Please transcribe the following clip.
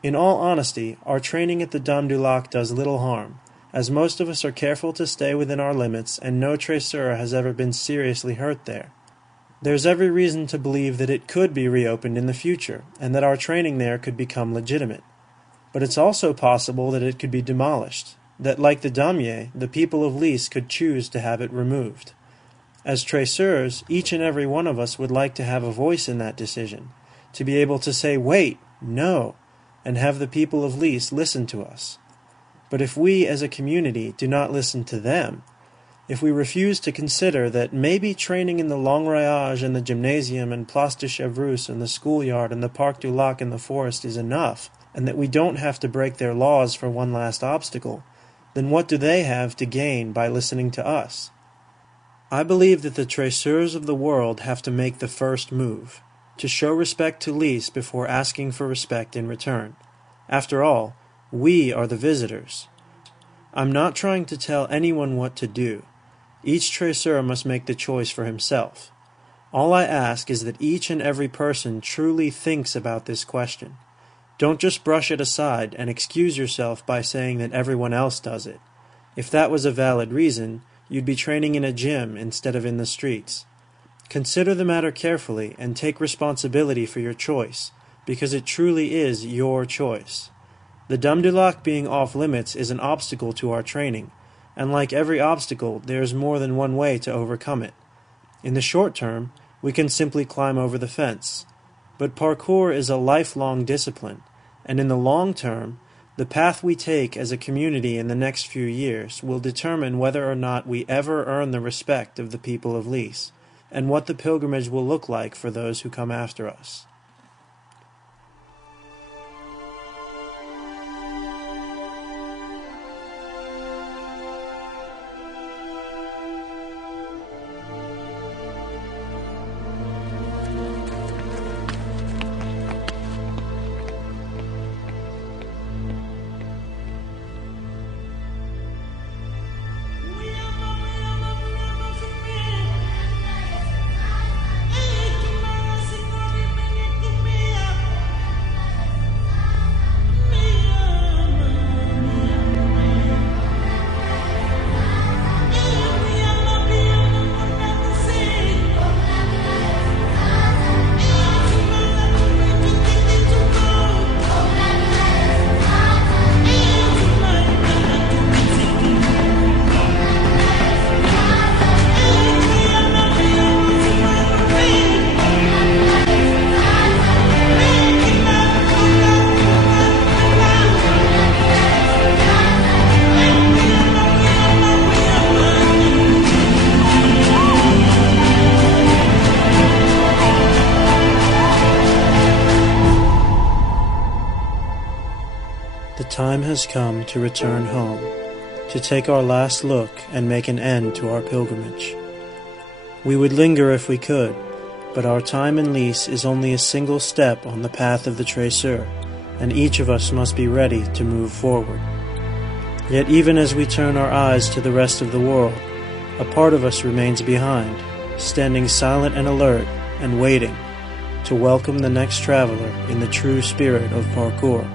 In all honesty, our training at the Dame du Lac does little harm, as most of us are careful to stay within our limits and no traceur has ever been seriously hurt there. There's every reason to believe that it could be reopened in the future, and that our training there could become legitimate. But it's also possible that it could be demolished, that like the damier, the people of Lisses could choose to have it removed. As traceurs, each and every one of us would like to have a voice in that decision, to be able to say, wait, no, and have the people of Lisses listen to us. But if we as a community do not listen to them, if we refuse to consider that maybe training in the Long Voyage and the gymnasium and Place de Chevreuse and the schoolyard and the Parc du Lac and the forest is enough, and that we don't have to break their laws for one last obstacle, then what do they have to gain by listening to us? I believe that the traceurs of the world have to make the first move, to show respect to Lisses before asking for respect in return. After all, we are the visitors. I'm not trying to tell anyone what to do. Each traceur must make the choice for himself. All I ask is that each and every person truly thinks about this question. Don't just brush it aside and excuse yourself by saying that everyone else does it. If that was a valid reason, you'd be training in a gym instead of in the streets. Consider the matter carefully and take responsibility for your choice, because it truly is your choice. The Dame du Lac being off limits is an obstacle to our training, and like every obstacle, there is more than one way to overcome it. In the short term, we can simply climb over the fence. But parkour is a lifelong discipline, and in the long term, the path we take as a community in the next few years will determine whether or not we ever earn the respect of the people of Lisses, and what the pilgrimage will look like for those who come after us. The time has come to return home, to take our last look and make an end to our pilgrimage. We would linger if we could, but our time in Lisses is only a single step on the path of the traceur, and each of us must be ready to move forward. Yet even as we turn our eyes to the rest of the world, a part of us remains behind, standing silent and alert and waiting to welcome the next traveler in the true spirit of parkour.